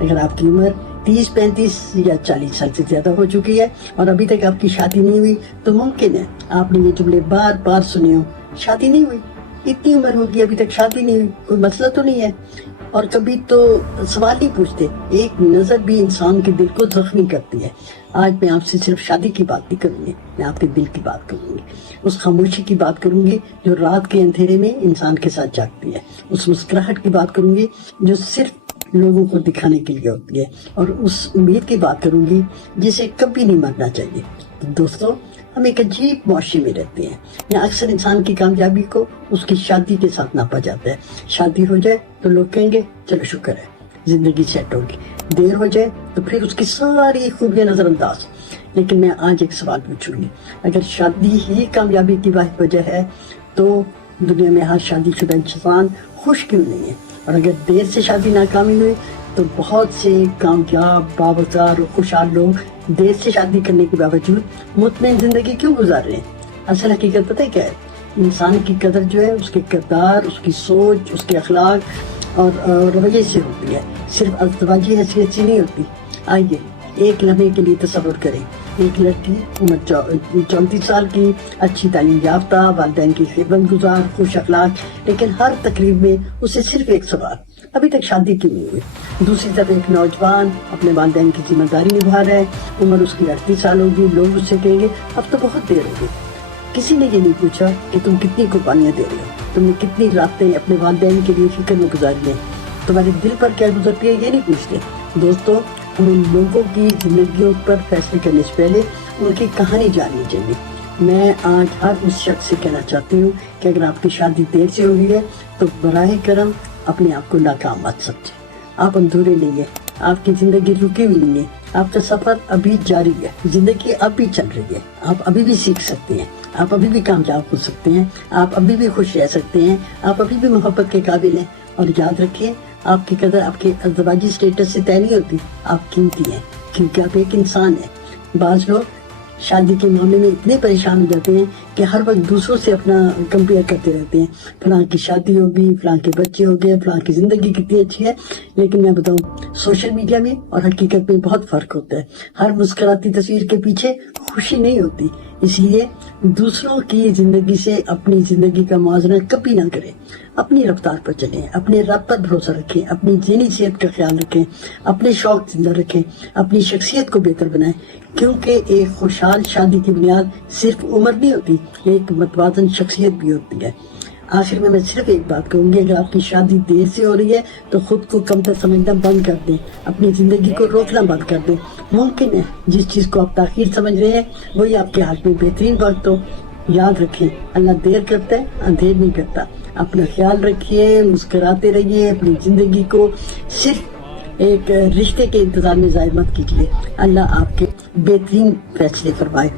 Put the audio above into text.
اگر آپ کی عمر 30 35 یا 40 سال سے زیادہ ہو چکی ہے اور ابھی تک آپ کی شادی نہیں ہوئی تو ممکن ہے آپ نے یہ جملے بار بار سنے ہو، شادی نہیں ہوئی، اتنی عمر ہوگی ابھی تک شادی نہیں ہوئی، کوئی مسئلہ تو نہیں ہے؟ اور کبھی تو سوال نہیں پوچھتے، ایک نظر بھی انسان کے دل کو زخمی کرتی ہے۔ آج میں آپ سے صرف شادی کی بات نہیں کروں گی، میں آپ کے دل کی بات کروں گی، اس خاموشی کی بات کروں گی جو رات کے اندھیرے میں انسان کے ساتھ جاگتی ہے، اس مسکراہٹ کی بات کروں گی جو صرف لوگوں کو دکھانے کے لیے ہوتی ہے، اور اس امید کی بات کروں گی جسے کبھی نہیں مرنا چاہیے۔ تو دوستو، ہم ایک عجیب معاشرے میں رہتے ہیں، یہاں اکثر انسان کی کامیابی کو اس کی شادی کے ساتھ ناپا جاتا ہے۔ شادی ہو جائے تو لوگ کہیں گے چلو شکر ہے زندگی سیٹ ہوگی، دیر ہو جائے تو پھر اس کی ساری خوبیاں نظر انداز۔ لیکن میں آج ایک سوال پوچھوں گی، اگر شادی ہی کامیابی کی واحد وجہ ہے تو دنیا میں ہر شادی شدہ انسان خوش کیوں نہیں ہے؟ اور اگر دیر سے شادی ناکامی ہوئی تو بہت سے کامیاب باوقار اور خوشحال لوگ دیر سے شادی کرنے کے باوجود مطمئن زندگی کیوں گزار رہے ہیں؟ اصل حقیقت پتہ کیا ہے؟ انسان کی قدر جو ہے اس کے کردار، اس کی سوچ، اس کے اخلاق اور رویے سے ہوتی ہے، صرف ازدواجی حیثیت سے نہیں ہوتی۔ آئیے ایک لمحے کے لیے تصور کریں، ایک لڑکی عمر 34 سال کی، اچھی تعلیم یافتہ، والدین کی خدمت گزار، خوش اخلاق، لیکن ہر تقریب میں اسے صرف ایک سوال، ابھی تک شادی کیوں نہیں ہوئی؟ دوسری طرف ایک نوجوان اپنے والدین کی ذمہ داری نبھا رہا ہے، عمر اس کی 38 سال ہوگی، لوگ اس سے کہیں گے اب تو بہت دیر ہوگی۔ کسی نے یہ نہیں پوچھا کہ تم کتنی قربانیاں دے رہے ہو، تم نے کتنی راتیں اپنے والدین کے لیے فکر میں گزاری ہیں، تمہارے دل پر کیا گزرتی ہے یہ نہیں پوچھتے۔ دوستو، ہمیں لوگوں کی زندگیوں پر فیصلے کرنے سے پہلے ان کی کہانی جاننی چاہیے۔ میں آج ہر اس شخص سے کہنا چاہتی ہوں کہ اگر آپ کی شادی دیر سے ہو گئی ہے تو براہ کرم اپنے آپ کو ناکام مت سمجھیں۔ آپ اندھورے نہیں ہیں، آپ کی زندگی رکی ہوئی نہیں ہے، آپ کا سفر ابھی جاری ہے، زندگی اب بھی چل رہی ہے، آپ ابھی بھی سیکھ سکتے ہیں، آپ ابھی بھی کامیاب ہو سکتے ہیں، آپ ابھی بھی خوش رہ سکتے ہیں، آپ ابھی بھی محبت کے قابل ہیں۔ اور یاد رکھیں، آپ کی قدر آپ کے ازدواجی سٹیٹس سے طے نہیں ہوتی، آپ قیمتی ہیں کیونکہ آپ ایک انسان ہیں۔ بعض لوگ شادی کے معاملے میں اتنے پریشان ہو جاتے ہیں کہ ہر وقت دوسروں سے اپنا کمپیئر کرتے رہتے ہیں، فلاں کی شادی ہوگی، فلاں کے بچے ہو گئے، فلاں کی زندگی کتنی اچھی ہے۔ لیکن میں بتاؤں، سوشل میڈیا میں اور حقیقت میں بہت فرق ہوتا ہے۔ ہر مسکراتی تصویر کے پیچھے خوشی نہیں ہوتی، اس لیے دوسروں کی زندگی سے اپنی زندگی کا موازنہ کبھی نہ کریں۔ اپنی رفتار پر چلیں، اپنے رب پر بھروسہ رکھیں، اپنی ذہنی صحت کا خیال رکھیں، اپنے شوق زندہ رکھیں، اپنی شخصیت کو بہتر بنائیں، کیونکہ ایک خوشحال شادی کی بنیاد صرف عمر نہیں ہوتی، ایک متوازن شخصیت بھی ہوتی ہے۔ آخر میں صرف ایک بات کہوں گی، اگر آپ کی شادی دیر سے ہو رہی ہے تو خود کو کمتر سمجھنا بند کر دیں، اپنی زندگی کو روکنا بند کر دیں۔ ممکن ہے جس چیز کو آپ تاخیر سمجھ رہے ہیں وہی آپ کے ہاتھ میں بہترین وقت ہو۔ یاد رکھیں، اللہ دیر کرتا ہے، اندھیر نہیں کرتا۔ اپنا خیال رکھیے، مسکراتے رہیے، اپنی زندگی کو صرف ایک رشتے کے انتظار میں ضائع مت کیجیے۔ اللہ آپ کے بہترین فیصلے فرمائے۔